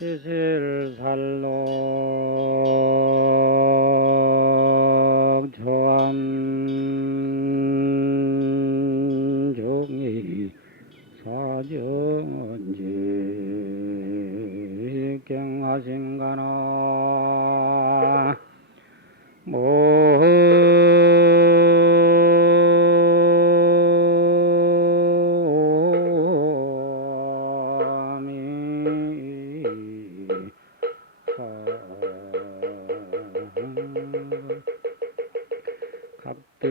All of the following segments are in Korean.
시실살록 조암종이 사정지 경하신가나 각득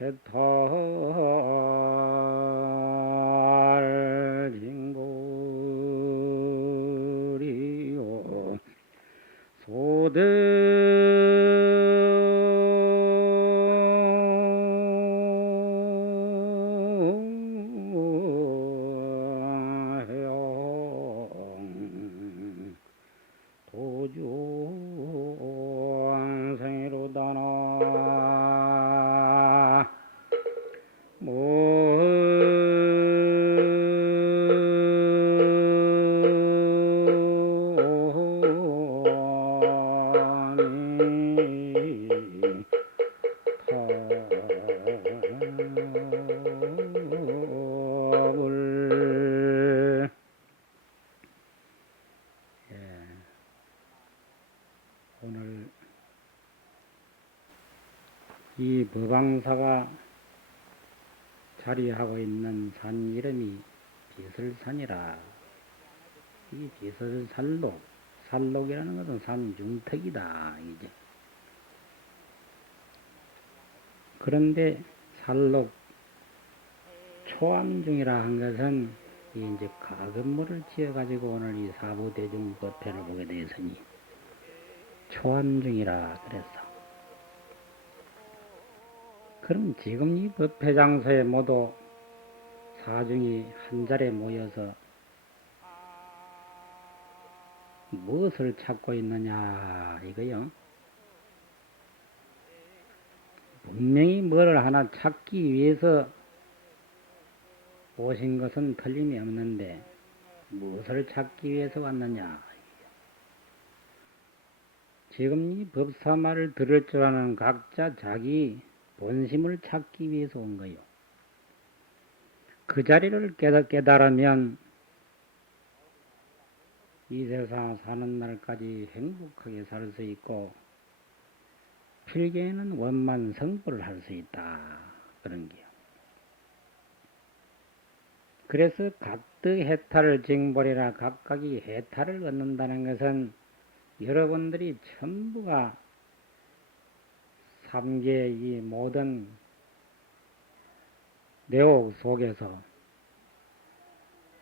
해탈 징고리요 소대해영 도주생이로다나 탑을 오늘 이 법왕사가 자리하고 있는 산 이름이 비설산이라. 이 살록이라는 것은 산 중턱이다. 이제. 그런데 살록 초암중이라 한 것은 이제 가건물을 지어가지고 오늘 이 사부대중 법회를 보게 되었으니 초암중이라 그랬어. 그럼 지금 이 법회 장소에 모두 사중이 한 자리에 모여서 무엇을 찾고 있느냐 이거요. 분명히 뭐를 하나 찾기 위해서 오신 것은 틀림이 없는데 무엇을 찾기 위해서 왔느냐. 지금 이 법사말을 들을 줄 아는 각자 자기 본심을 찾기 위해서 온 거요. 그 자리를 깨달으면 이 세상 사는 날까지 행복하게 살 수 있고 필경에는 원만 성불을 할 수 있다. 그런 게요. 그래서 각득 해탈을 징벌이라 각각이 해탈을 얻는다는 것은 여러분들이 전부가 삼계의 이 모든 내옥 속에서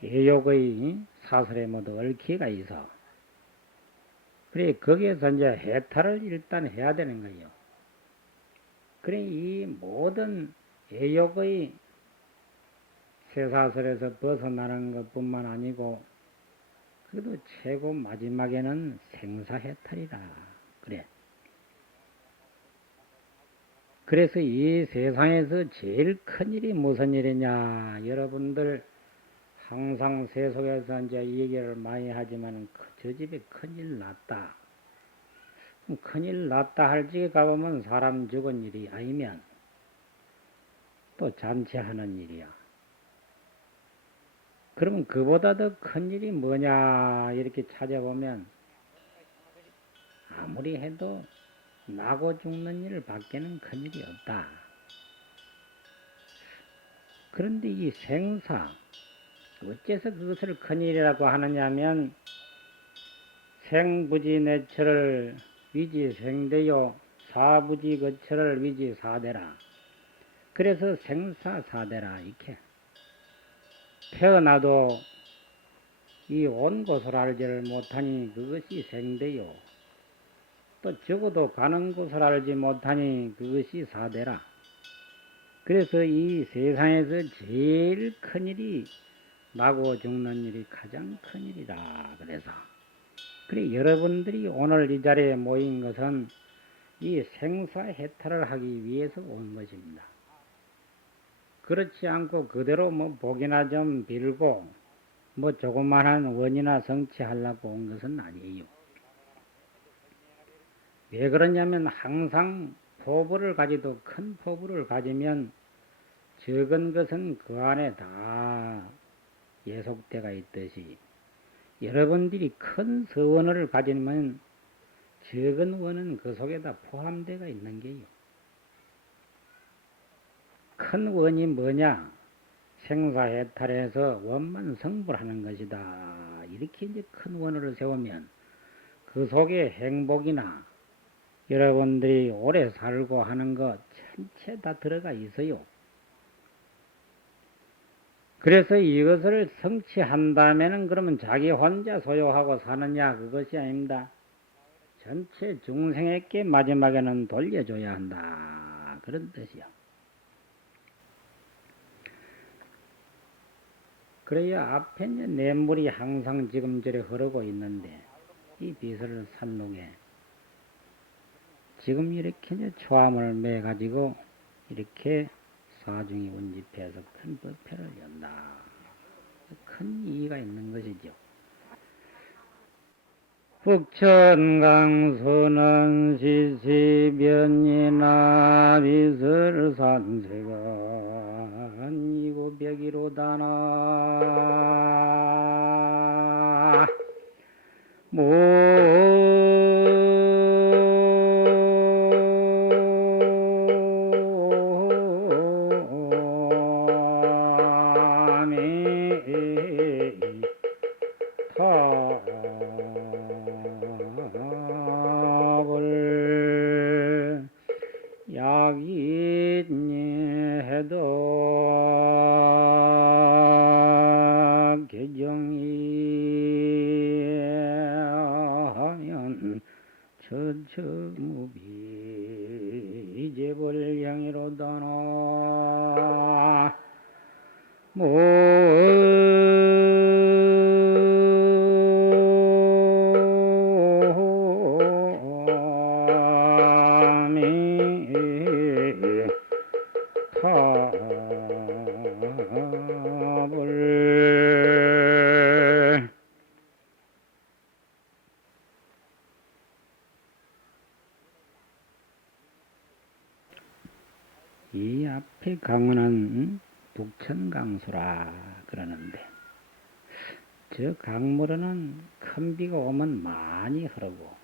애욕의 사설에 모두 얽히가 있어. 그래, 거기에서 이제 해탈을 일단 해야 되는 거예요. 그래, 이 모든 애욕의 쇠사슬에서 벗어나는 것 뿐만 아니고, 그래도 최고 마지막에는 생사해탈이라. 그래. 그래서 이 세상에서 제일 큰 일이 무슨 일이냐. 여러분들 항상 세속에서 이제 이 얘기를 많이 하지만 저 집에 큰일 났다. 큰일 났다 할 적에 가보면 사람 죽은 일이 아니면 또 잔치하는 일이야. 그러면 그보다 더 큰 일이 뭐냐 이렇게 찾아보면 아무리 해도 나고 죽는 일 밖에는 큰일이 없다. 그런데 이 생사, 어째서 그것을 큰일이라고 하느냐면 생부지내처를 위지생대요 사부지거처를 위지사대라. 그래서 생사사대라 이렇게 태어나도 이 온 곳을 알지를 못하니 그것이 생대요. 또 적어도 가는 곳을 알지 못하니 그것이 사대라. 그래서 이 세상에서 제일 큰일이 나고 죽는 일이 가장 큰일이다. 그래 여러분들이 오늘 이 자리에 모인 것은 이 생사해탈을 하기 위해서 온 것입니다. 그렇지 않고 그대로 뭐 복이나 좀 빌고 뭐 조그만한 원이나 성취하려고 온 것은 아니에요. 왜 그러냐면 항상 포부를 가지도 큰 포부를 가지면 적은 것은 그 안에 다 예속대가 있듯이 여러분들이 큰 서원을 가지면 적은 원은 그 속에다 포함되어 있는 게요. 큰 원이 뭐냐? 생사해탈해서 원만 성불하는 것이다. 이렇게 이제 큰 원을 세우면 그 속에 행복이나 여러분들이 오래 살고 하는 것 전체 다 들어가 있어요. 그래서 이것을 성취한다면은 그러면 자기 혼자 소유하고 사느냐? 그것이 아닙니다. 전체 중생에게 마지막에는 돌려줘야 한다. 그런 뜻이요. 그래야 앞에 냇물이 항상 지금 저리 흐르고 있는데 이 비설 산록에 지금 이렇게 이제 초암을 매 가지고 이렇게 사중이 운집해서 큰 법회를 연다. 큰 이의가 있는 것이죠. 북천강서는 시시변이나 비설산세가 이구백이로다나 탑을 약인이 해도 개정이 하면 처처무비 이제벌량이로다나 탑을 이 앞에 강은은 북천강수라 그러는데 저 강물은 큰 비가 오면 많이 흐르고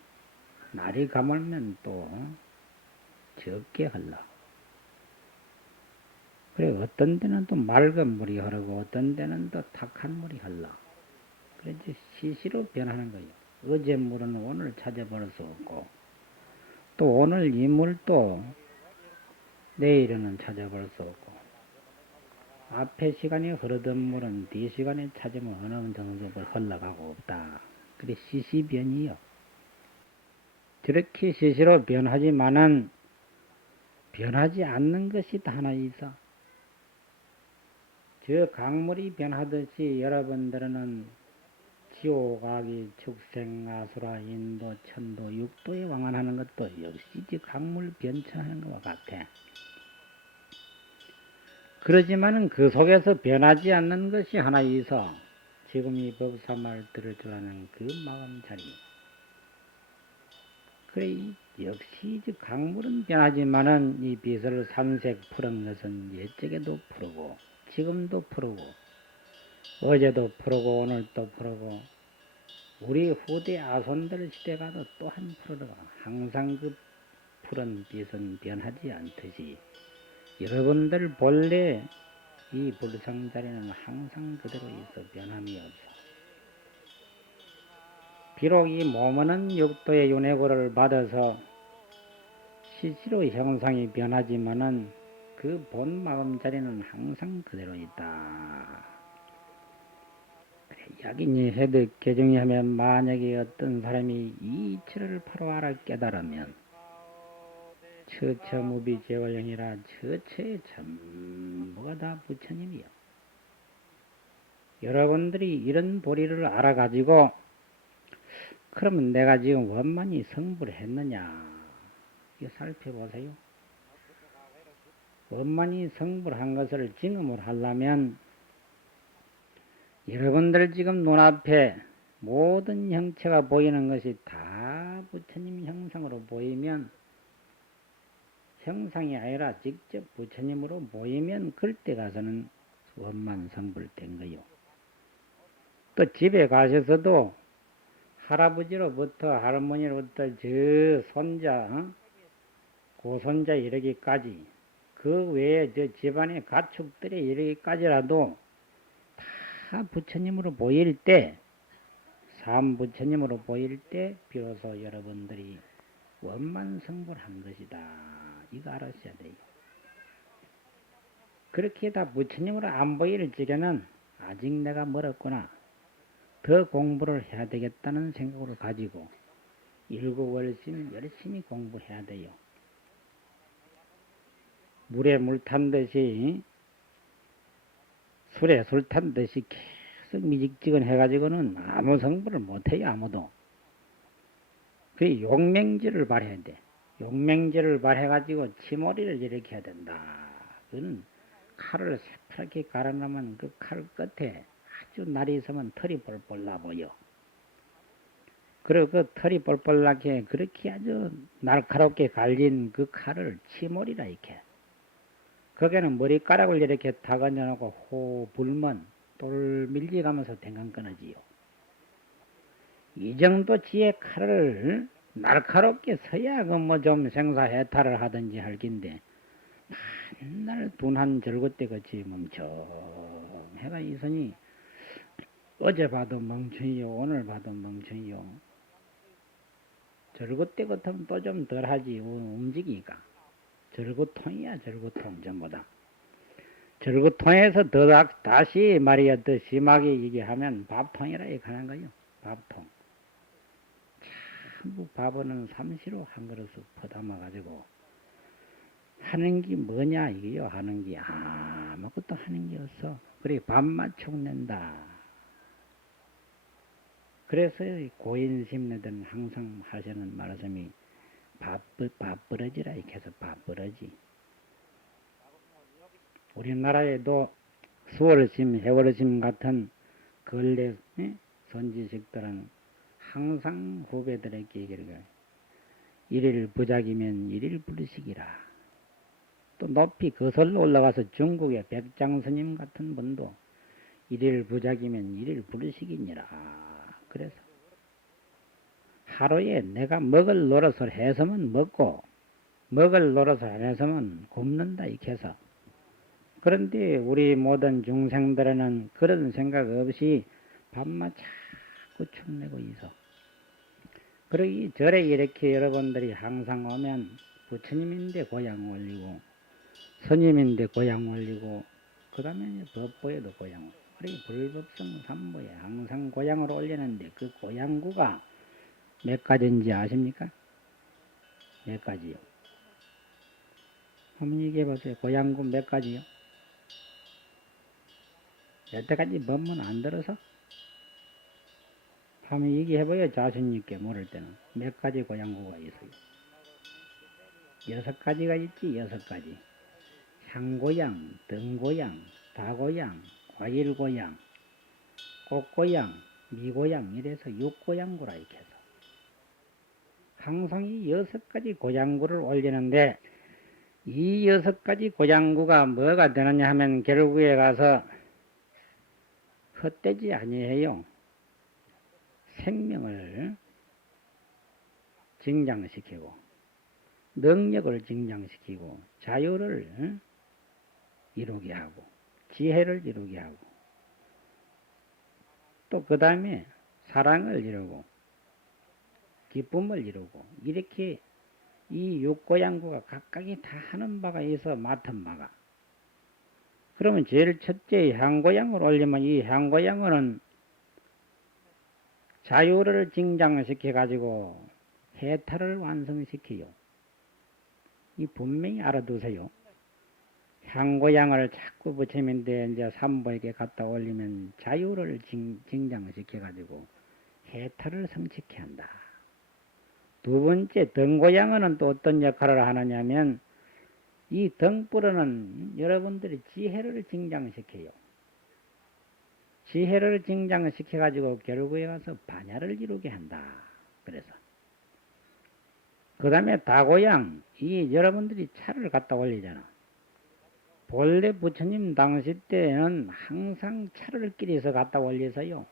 날이 가물면 또 적게 흘러. 그래 어떤 데는 또 맑은 물이 흐르고 어떤 데는 또 탁한 물이 흘러. 그래 이제 시시로 변하는 거예요. 어제 물은 오늘 찾아볼 수 없고 또 오늘 이 물도 내일은 찾아볼 수 없고 앞에 시간에 흐르던 물은 뒤 시간에 찾으면 어느 정도 흘러가고 없다. 그래 시시변이요. 저렇게 시시로 변하지만은 변하지 않는 것이 하나 있어. 저 강물이 변하듯이 여러분들은 지옥아기 축생 아수라 인도 천도 육도에 왕안하는 것도 역시 지 강물 변천하는 것과 같아. 그러지만은 그 속에서 변하지 않는 것이 하나 있어. 지금 이 법사말 들을 줄 아는 그 마음 자리. 그래 역시 이 강물은 변하지만은 이 비설 삼색 푸른 것은 옛적에도 푸르고 지금도 푸르고 어제도 푸르고 오늘도 푸르고 우리 후대 아손들 시대 가도 또 한 프로가 항상 그 푸른 빛은 변하지 않듯이 여러분들 본래 이 불상자리는 항상 그대로 있어 변함이 없어. 비록 이 몸은 육도의 윤회고를 받아서 실시로 형상이 변하지만은 그 본 마음자리는 항상 그대로 있다. 약인이 해득 개중하면 만약에 어떤 사람이 이 이치를 바로 알아 깨달으면 처처무비 제월령이라 처처의 전부가 다 부처님이요. 여러분들이 이런 도리를 알아가지고 그러면 내가 지금 원만히 성불을 했느냐 이거 살펴보세요. 원만히 성불한 것을 증음을 하려면 여러분들 지금 눈앞에 모든 형체가 보이는 것이 다 부처님 형상으로 보이면 형상이 아니라 직접 부처님으로 보이면 그때 가서는 원만 성불된 거요. 또 집에 가셔서도 할아버지로부터 할머니로부터 저 손자 고손자 이르기까지 그 외에 저 집안의 가축들에 이르기까지라도 다 부처님으로 보일 때 삼부처님으로 보일 때 비로소 여러분들이 원만성불한 것이다. 이거 알았어야 돼요. 그렇게 다 부처님으로 안 보일 적에는 아직 내가 멀었구나. 더 공부를 해야 되겠다는 생각으로 가지고 일구월심 열심히 공부해야 돼요. 물에 물 탄 듯이 술에 술 탄 듯이 계속 미직직은 해가지고는 아무 성불을 못해요. 아무도. 그 용맹지를 발해야 돼. 용맹지를 발해가지고 치머리를 이렇게 해야 된다. 그는 칼을 새파랗게 갈아놓으면 그 칼 끝에 아주 날이 있으면 털이 뻘뻘 나보여. 그리고 그 털이 뻘뻘 나게 그렇게 아주 날카롭게 갈린 그 칼을 치머리라 이렇게. 거기에는 머리카락을 이렇게 다 건져놓고 호 불면 돌 밀려가면서 댕강 끊어지요. 이 정도 지의 칼을 날카롭게 서야 그 뭐 좀 생사해탈을 하든지 할 긴데 맨날 둔한 절구대 같이 멍청해가 있으니 어제 봐도 멍청이요 오늘 봐도 멍청이요. 절구대 같으면 또 좀 덜하지 움직이니까. 절구통이야 절구통 전부 다. 절구통에서 더 다시 말이야 더 심하게 얘기하면 밥통이라 얘기하는 거요. 밥통. 전부 밥은 삼시로 한 그릇을 퍼담아가지고 하는 게 뭐냐 이게요. 하는 게 아무것도 하는 게 없어. 그래 밥만 축낸다. 그래서 고인심네들은 항상 하시는 말씀이 밥버러지라 이렇게 해서 밥버러지. 우리나라에도 수월심, 해월심 같은 근래 선지식들은 항상 후배들에게 얘기를 해요. 일일 부작이면 일일 불식이라. 또 높이 거슬러 올라가서 중국의 백장스님 같은 분도 일일 부작이면 일일 불식이니라. 그래서 하루에 내가 먹을 노릇을 해서면 먹고 먹을 노릇을 안 해서면 굶는다 이렇게 해서. 그런데 우리 모든 중생들에는 그런 생각 없이 밥만 자꾸 축내고 있어. 그리고 이 절에 이렇게 여러분들이 항상 오면 부처님인데 고향 올리고 스님인데 고향 올리고 그 다음에 법보에도 고향 올리고 그리고 불법성 삼보에 항상 고향을 올리는데 그 고향구가 몇 가지인지 아십니까? 몇 가지요? 한번 얘기해보세요. 고향구 몇 가지요? 여태까지 법문 안 들어서? 한번 얘기해봐요. 자신있게 모를 때는. 몇 가지 고향구가 있어요. 6가지가 있지. 6가지. 향고향, 등고향, 다고향, 과일고향, 꽃고향, 미고향 이래서 6고향구라 이렇게 해서 항상 이 6가지 고향구를 올리는데 이 6가지 고향구가 뭐가 되느냐 하면 결국에 가서 헛되지 아니해요. 생명을 증장시키고 능력을 증장시키고 자유를 이루게 하고 지혜를 이루게 하고 또 그 다음에 사랑을 이루고 기쁨을 이루고 이렇게 이 육고양구가 각각이 다 하는 바가 있어 맡은 바가. 그러면 제일 첫째 향고양을 올리면 이 향고양어는 자유를 증장시켜 가지고 해탈을 완성시켜요. 이 분명히 알아두세요. 향고양을 자꾸 부처님인데 이제 삼보에게 갖다 올리면 자유를 증장시켜 가지고 해탈을 성취케 한다. 두 번째 등고양어는 또 어떤 역할을 하느냐면 이 등불어는 여러분들이 지혜를 증장시켜요. 지혜를 증장시켜 가지고 결국에 가서 반야를 이루게 한다. 그래서 그 다음에 다고양 이 여러분들이 차를 갖다 올리잖아. 본래 부처님 당시 때는 항상 차를 끼리서 갖다 올려서요.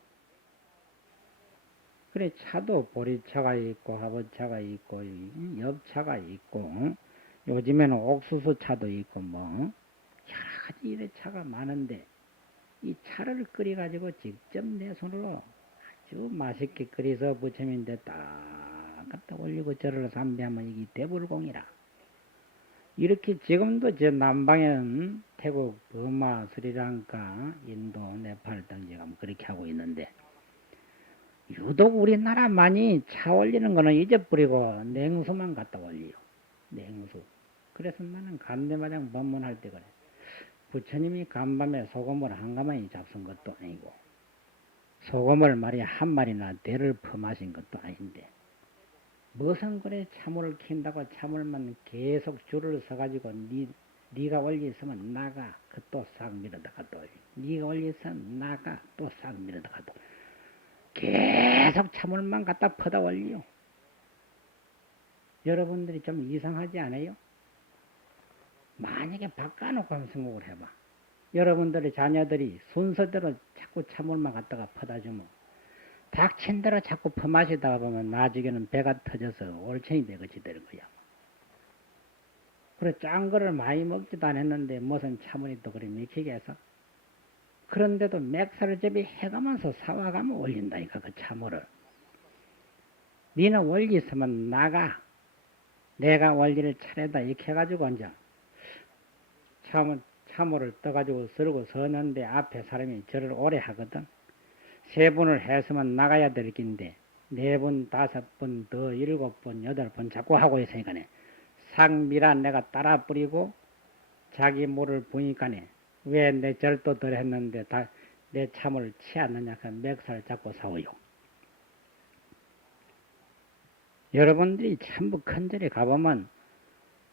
그래 차도 보리차가 있고 화보차가 있고 엽차가 있고 요즘에는 옥수수 차도 있고 뭐 여러 가지 이래 차가 많은데 이 차를 끓여 가지고 직접 내 손으로 아주 맛있게 끓여서 부처님인데 딱 갖다 올리고 절을 삼배하면 이게 대불공이라. 이렇게 지금도 저 남방에는 태국, 버마, 스리랑카, 인도, 네팔 등 지금 그렇게 하고 있는데 유독 우리나라만이 차 올리는 거는 잊어버리고 냉수만 갖다 올려요. 냉수. 그래서 나는 간대마냥 법문할 때 그래. 부처님이 간밤에 소금을 한 가마니 잡순 것도 아니고 소금을 말이야 한 마리나 대를 퍼마신 것도 아닌데 무슨 그래 참을 킨다고 참을만 계속 줄을 서가지고 네가 올리있으면 나가 그 또 싹 밀어다가 또 네가 올리있으면 나가 또 싹 밀어다가 또 계속 참을만 갖다 퍼다 올려. 여러분들이 좀 이상하지 않아요? 만약에 바꿔놓고 한번 생각을 해봐. 여러분들의 자녀들이 순서대로 자꾸 참을만 갖다가 퍼다 주면 닥친 대로 자꾸 퍼마시다가 보면 나중에는 배가 터져서 올챙이 되겠지 되는 거야. 그래 짠 거를 많이 먹지도 않았는데 무슨 참을이 또 그래 맥히게 해서 그런데도 맥살잡이 해가면서 사와가면 올린다니까 그 참을을. 니는 올리있으면 나가 내가 원리를 차례다 이렇게 해가지고 이제 참을을 떠가지고 서르고 서는데 앞에 사람이 절을 오래 하거든. 3번을 했으면 나가야 될 긴데 4번, 5번, 더 7번, 8번 자꾸 하고 있으니까네 상미라 내가 따라 뿌리고 자기 모를 보니까네 왜 내 절도 덜 했는데 다 내 참을 취하느냐 그 맥살 잡고 싸워요. 여러분들이 전부 큰 절에 가보면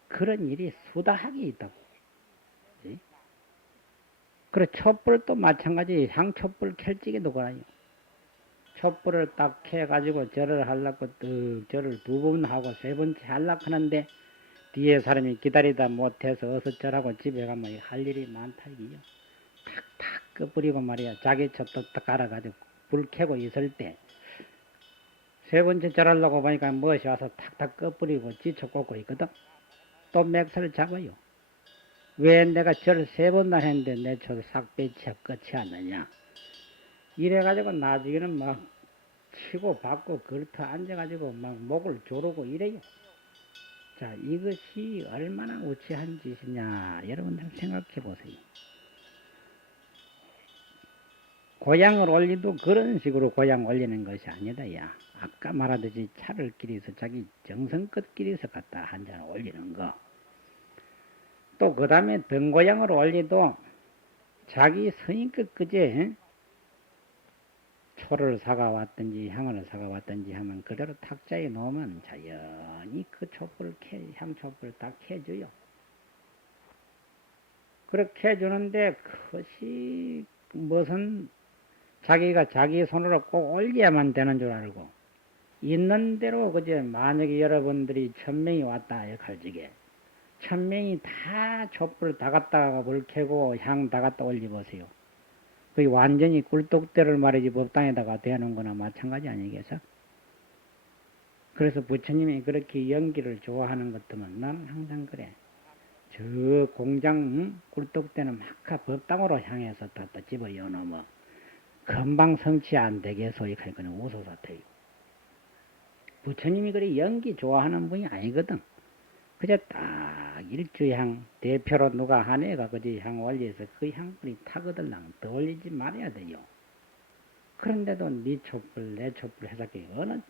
그런 일이 수다하게 있다고. 그래 촛불도 마찬가지 향촛불 켤지게도 그래요. 촛불을 딱 해가지고 절을 하려고 절을 2번 하고 3번째 하려고 하는데 뒤에 사람이 기다리다 못해서 어서 절하고 집에 가면 할 일이 많다 이요. 탁탁 꺼버리고 말이야. 자기 촛도 딱 갈아가지고 불 켜고 있을 때 3번째 절하려고 보니까 무엇이 와서 탁탁 꺼버리고 지쳐 꽂고 있거든. 또 맥살을 잡아요. 왜 내가 절을 3번나 했는데 내 촛을 싹 빼치야 끝이 않느냐. 이래가지고 나중에는 막 치고 받고 걸터 앉아가지고 막 목을 조르고 이래요. 자, 이것이 얼마나 우치한 짓이냐. 여러분들 생각해 보세요. 고향을 올리도 그런 식으로 고향 올리는 것이 아니다. 야. 아까 말하듯이 차를 끼리서 자기 정성껏 끼리서 갖다 한 잔 올리는 거. 또 그 다음에 등고향을 올리도 자기 성의껏 그제 초를 사가 왔든지 향을 사가 왔든지 하면 그대로 탁자에 놓으면 자연히 그 촛불 향촛불을 딱 켜줘요. 그렇게 해주는데 그것이 무슨 자기가 자기 손으로 꼭 올려야만 되는 줄 알고 있는 대로 그제 만약에 여러분들이 1000명이 왔다 역할지게 1000명이 다 촛불 다 갖다가 불 켜고 향 다 갖다 올려보세요. 거의 완전히 꿀떡대를 말이지 법당에다가 대놓은 거나 마찬가지 아니겠어? 그래서 부처님이 그렇게 연기를 좋아하는 것들은 나는 항상 그래. 저 공장 꿀떡대는 막 법당으로 향해서 다 집어 여놓으면 금방 성취 안 되게 소익할 거는 우소사태요. 부처님이 그래 연기 좋아하는 분이 아니거든. 그저 딱 일주향 대표로 누가 한 애가 그저 향 올려서 그 향불이 타거들랑 더 올리지 말아야 돼요. 그런데도 네 촛불 내 촛불 해서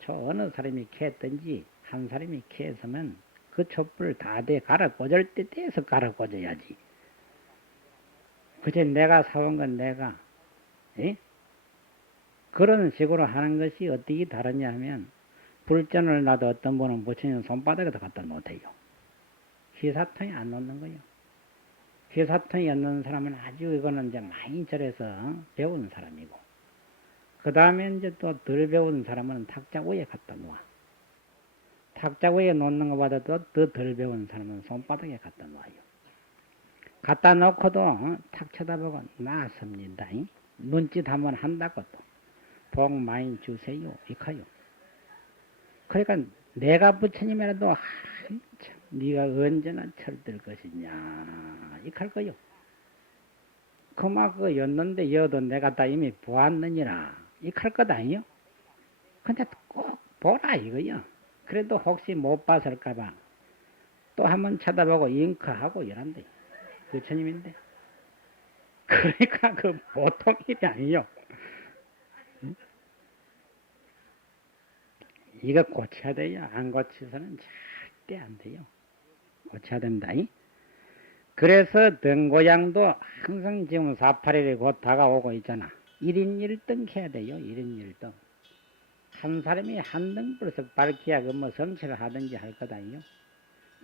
어느 사람이 캐했든지 한 사람이 캐했으면 그 촛불을 다 돼 갈아 꽂을 때 떼서 갈아 꽂아야지. 그저 내가 사온 건 내가 에? 그런 식으로 하는 것이 어떻게 다르냐 하면 불전을 놔도 어떤 분은 부처님 손바닥에다 갖다 놓대요. 희사통에 안 놓는 거예요. 희사통에 놓는 사람은 아주 이거는 이제 많이 절에서 배운 사람이고, 그 다음에 이제 또 덜 배운 사람은 탁자 위에 갖다 놓아. 탁자 위에 놓는 것보다도 더 덜 배운 사람은 손바닥에 갖다 놓아요. 갖다 놓고도 탁 쳐다보고 놨습니다. 눈짓 한번 한다고 또 복 많이 주세요. 이카요. 그러니까 내가 부처님이라도 참 네가 언제나 철들 것이냐 이할 거요. 그만 그 였는데 여도 내가 다 이미 보았느니라 이할 것 아니요. 근데 꼭 보라 이거요. 그래도 혹시 못 봤을까봐 또 한번 쳐다보고 잉크하고 이란다. 부처님인데. 그러니까 그 보통 일이 아니요. 이거 고쳐야 돼요. 안 고쳐서는 절대 안 돼요. 고쳐야 된다. 그래서 등고양도 항상 지금 48일이 곧 다가오고 있잖아. 1인 1등 해야 돼요. 1인 1등. 한 사람이 한 등불씩 밝혀야 그 뭐 성취를 하든지 할 거다요.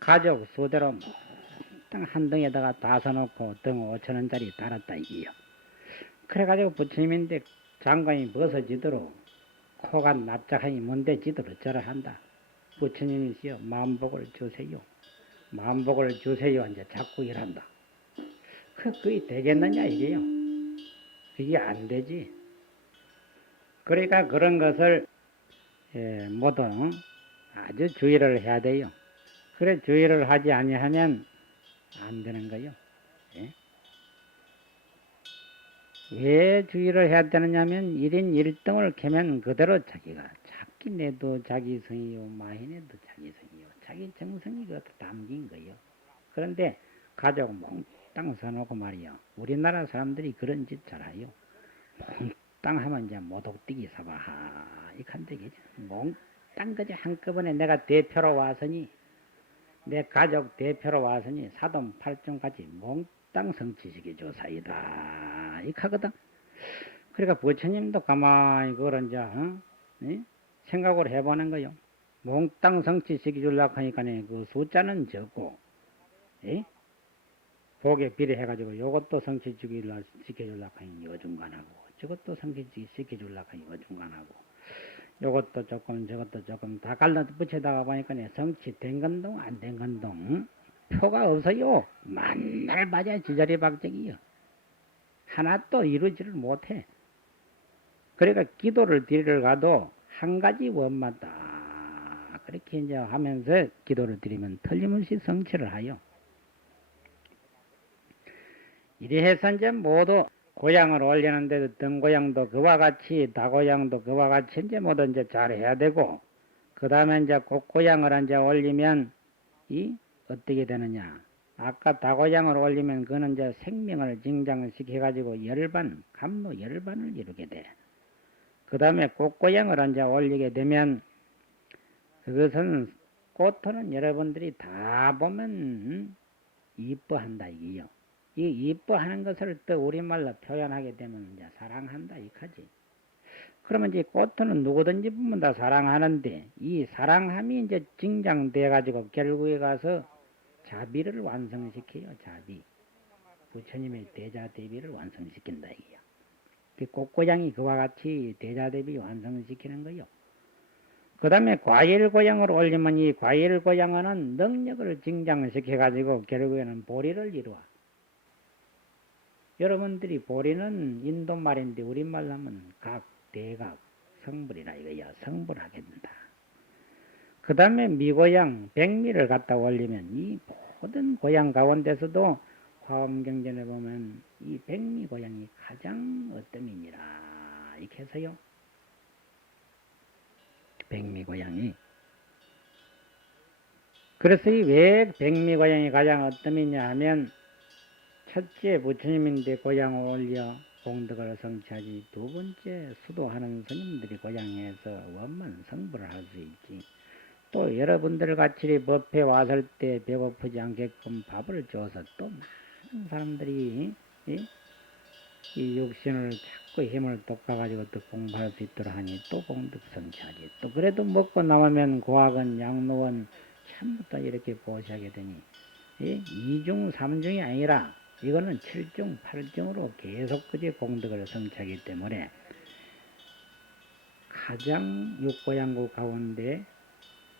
가족 수대로 몽땅 한 등에다가 다 써놓고 등 5,000원짜리 달았다 이게요. 그래가지고 부처님인데 장관이 벗어지도록 코가 납작하니 문대지도록 절을 한다. 부처님이시여 만복을 주세요. 만복을 주세요. 이제 자꾸 일한다. 그게 되겠느냐 이게요. 그게 안 되지. 그러니까 그런 것을 모두 아주 주의를 해야 돼요. 그래 주의를 하지 아니하면 안 되는 거요. 예? 왜 주의를 해야 되느냐면 1인 1등을 캐면 그대로 자기가 잡기 내도 자기 성이요 마히내도 자기 성이요 자기 정성이 그것도 담긴 거요. 그런데 가족 몽땅 써놓고 말이요. 우리나라 사람들이 그런 짓 잘해요. 몽땅 하면 이제 모독뛰기 사바하 이칸되겠죠. 몽땅 그저 한꺼번에 내가 대표로 와서니 내 가족 대표로 와서니 사돈 팔종까지 몽땅 성취시켜 조사이다 이카거든. 그러니까 부처님도 가만히 그걸 이제 생각을 해보는 거요. 몽땅 성취시켜 주려고 하니까 그 숫자는 적고 복에 비례해가지고 요것도 성취시켜주려고 하니 어중간하고 저것도 성취시켜주려고 하니 어중간하고 요것도 조금 저것도 조금 다 갈라 붙여다가 보니까 성취된 건동 안 된 건동 표가 없어요. 만날 맞아 지자리 박정이요. 하나도 이루지를 못해. 그러니까 기도를 드리러 가도 한 가지 원만 딱 그렇게 이제 하면서 기도를 드리면 틀림없이 성취를 하여. 이리 해서 이제 모두 고향을 올리는데도 등고향도 그와 같이 다고향도 그와 같이 이제 모두 이제 잘해야 되고, 그 다음에 이제 곡고향을 이제 올리면 어떻게 되느냐. 아까 다고향을 올리면 그는 이제 생명을 징장시켜가지고 감로 열반을 이루게 돼. 그 다음에 곡고향을 이제 올리게 되면 그것은 꽃토는 여러분들이 다 보면 이뻐한다 이게요. 이 이뻐하는 것을 또 우리말로 표현하게 되면 이제 사랑한다 이카지. 그러면 이제 꽃토는 누구든지 보면 다 사랑하는데 이 사랑함이 이제 증장돼 가지고 결국에 가서 자비를 완성시켜요. 자비. 부처님의 대자대비를 완성시킨다 이게요. 그 꽃고향이 그와 같이 대자대비 완성시키는 거요. 그 다음에 과일고향을 올리면 이 과일고향은 능력을 증장시켜가지고 결국에는 보리를 이루어. 여러분들이 보리는 인도말인데 우리말로 하면 각, 대각, 성불이라 이거야. 성불하게 된다. 그 다음에 미고양, 백미를 갖다 올리면 이 모든 고양 가운데서도 화엄경전에 보면 이 백미고양이 가장 어뜸이니라 이렇게 해서요. 백미고양이. 그래서 이 왜 백미고양이 가장 어뜸이냐 하면 첫째 부처님인데 고향을 올려 공덕을 성취하지, 두 번째 수도하는 스님들이 고향에서 원만 성불을 할 수 있지. 또 여러분들 같이 법회 왔을 때 배고프지 않게끔 밥을 줘서 또 많은 사람들이 이 육신을 자꾸 힘을 돋아가지고 또 공부할 수 있도록 하니 또 공덕 성취하지. 또 그래도 먹고 남으면 고학원, 양로원 전부 다 이렇게 보시하게 되니 이중 삼중이 아니라 이거는 칠중 팔중으로 계속 그제 공덕을 성취하기 때문에 가장 육고양구 가운데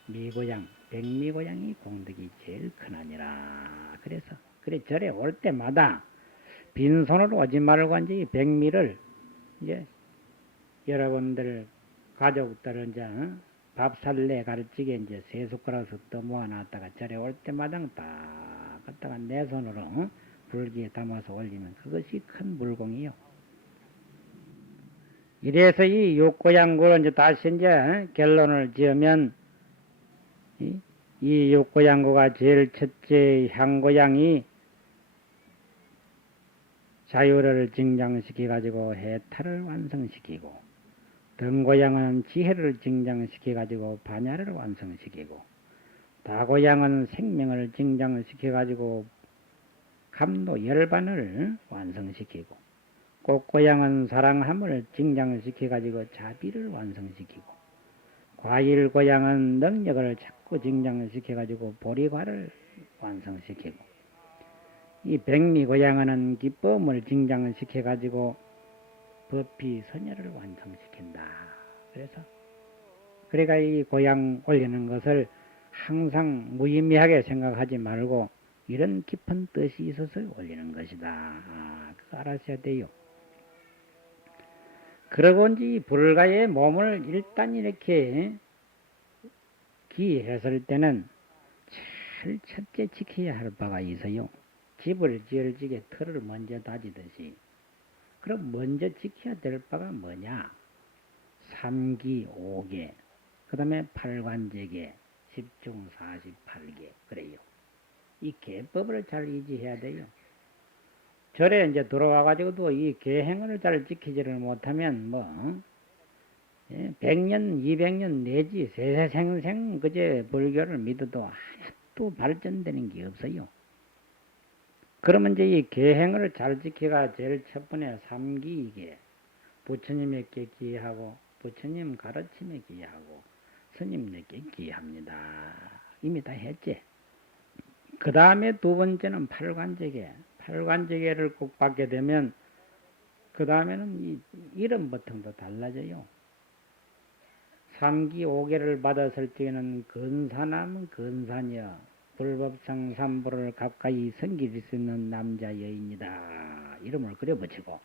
미고양, 백미고양이 공덕이 제일 크나니라. 그래서 그래 절에 올 때마다 빈손으로 오지 말고 이제 이 백미를 이제 여러분들 가족들은 이제 밥 살래 가르치게 이제 세 숟가락씩 더 모아놨다가 절에 올 때마다 딱 갖다가 내 손으로 불기에 담아서 올리면 그것이 큰 물공이요. 이래서 이 육고양구를 이제 다시 이제 결론을 지으면 이 육고양구가 제일 첫째 향고양이 자유를 증장시켜 가지고 해탈을 완성시키고, 등고양은 지혜를 증장시켜 가지고 반야를 완성시키고, 다고양은 생명을 증장시켜 가지고 감도 열반을 완성시키고, 꽃고양은 사랑함을 증장시켜 가지고 자비를 완성시키고, 과일고양은 능력을 자꾸 증장시켜 가지고 보리과를 완성시키고, 이 백미고양은 기쁨을 증장시켜 가지고 법비 선열을 완성시킨다. 그래서 그래가 이 고양 올리는 것을 항상 무의미하게 생각하지 말고 이런 깊은 뜻이 있어서 올리는 것이다. 그거 알아셔야 돼요. 그러고 이제 불가의 몸을 일단 이렇게 기했을 때는 제일 첫째 지켜야 할 바가 있어요. 집을 지을 적에 틀을 먼저 다지듯이, 그럼 먼저 지켜야 될 바가 뭐냐? 삼기 5개, 그 다음에 팔관제계, 10중 48개, 그래요. 이 계법을 잘 유지해야 돼요. 절에 이제 들어와가지고도 이 계행을 잘 지키지를 못하면 100년, 200년 내지 세세생생 그제 불교를 믿어도 하나도 발전되는 게 없어요. 그러면 이제 이 계행을 잘 지키가 제일 첫 번째 삼기이게, 부처님에게 기하고 부처님 가르침에 기하고 스님에게 기합니다. 이미 다 했지. 그 다음에 두 번째는 팔관제계. 팔관제계를 꼭 받게 되면 그 다음에는 이 이름부터도 달라져요. 삼기 5개를 받았을 때는 근사남은 근사녀, 불법상 삼부를 가까이 섬길 수 있는 남자 여인이다. 이름을 그려붙이고,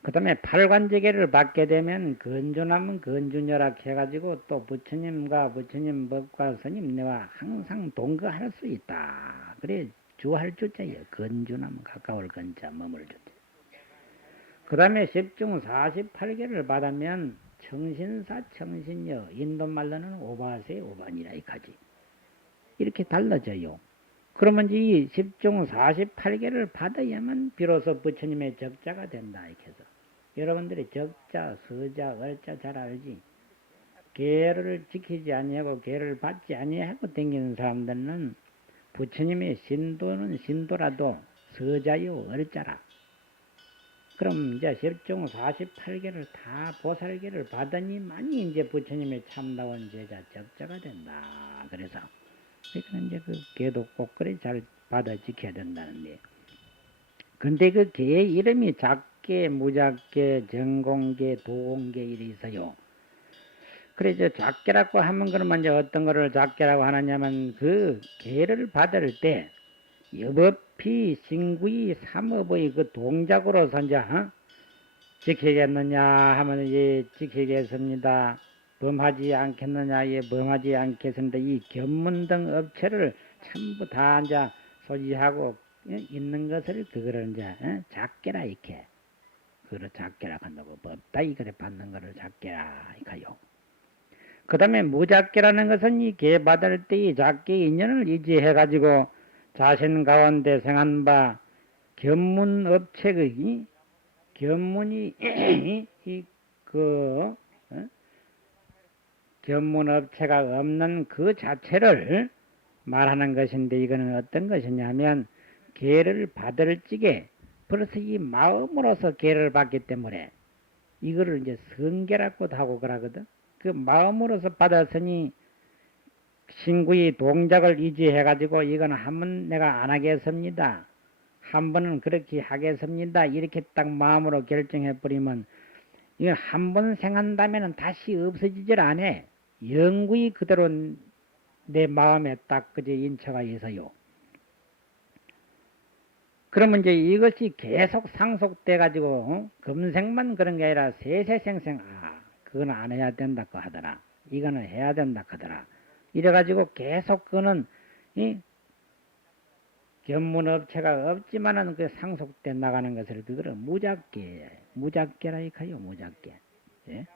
그 다음에 팔관제계를 받게 되면 근주남은 근주녀라 해가지고 또 부처님과 부처님 법과 스님네와 항상 동거할 수 있다. 그래 주할 주자예요. 근주남 가까울 근자 머물 주자. 그 다음에 10중 48개를 받으면 청신사 청신여, 인도말로는 오바세 오반이라 이까지 이렇게 달라져요. 그러면 이 10중 48개를 받아야만 비로소 부처님의 적자가 된다 이렇게 해서, 여러분들이 적자, 서자, 얼자 잘 알지? 계를 지키지 아니하고 계를 받지 아니하고 댕기는 사람들은 부처님의 신도는 신도라도 서자요 얼자라. 그럼 이제 10중 48개를 다 보살계를 받으니만이 이제 부처님의 참다운 제자 적자가 된다. 그래서 이제 그 계도 꼭 그래 잘 받아 지켜야 된다는데, 근데 그 계의 이름이 작계, 무작계, 정공계, 도공계 이래 있어요. 그래 저 작계라고 하면 그러면 이제 어떤 거를 작계라고 하느냐면 그 계를 받을 때 여법 어피 신구이 삼업의 그 동작으로서 이제 지키겠느냐 하면 예 지키겠습니다. 범하지 않겠느냐 예 범하지 않겠습니다. 이 견문 등 업체를 전부 다 이제 소지하고 있는 것을 그거를 이제 작게라 이렇게 그걸 작게라 한다고 법다 이거를 받는 거를 작게라 이거요. 그 다음에 무작게라는 것은 이 개받을 때의 작게 인연을 의지해 가지고 자신 가운데 생한 바 견문 업체의 견문이 그 견문 업체가 없는 그 자체를 말하는 것인데 이거는 어떤 것이냐면 개를 받을 적에 벌써 이 마음으로서 개를 받기 때문에 이거를 이제 성계라고도 하고 그러거든. 그 마음으로서 받았으니 신구의 동작을 유지해가지고 이거는 한번 내가 안 하겠습니다. 한 번은 그렇게 하겠습니다. 이렇게 딱 마음으로 결정해버리면 이거 한 번 생한다면 다시 없어지질 않아. 영구히 그대로 내 마음에 딱 그저 인처가 있어요. 그러면 이제 이것이 계속 상속돼 가지고 금생만 그런 게 아니라 세세생생 그거는 안 해야 된다고 하더라. 이거는 해야 된다고 하더라. 이래 가지고 계속 그거는 이 견문업체가 없지만은 그 상속돼 나가는 것을 그거를 무작계라 이카요 무작계. 예?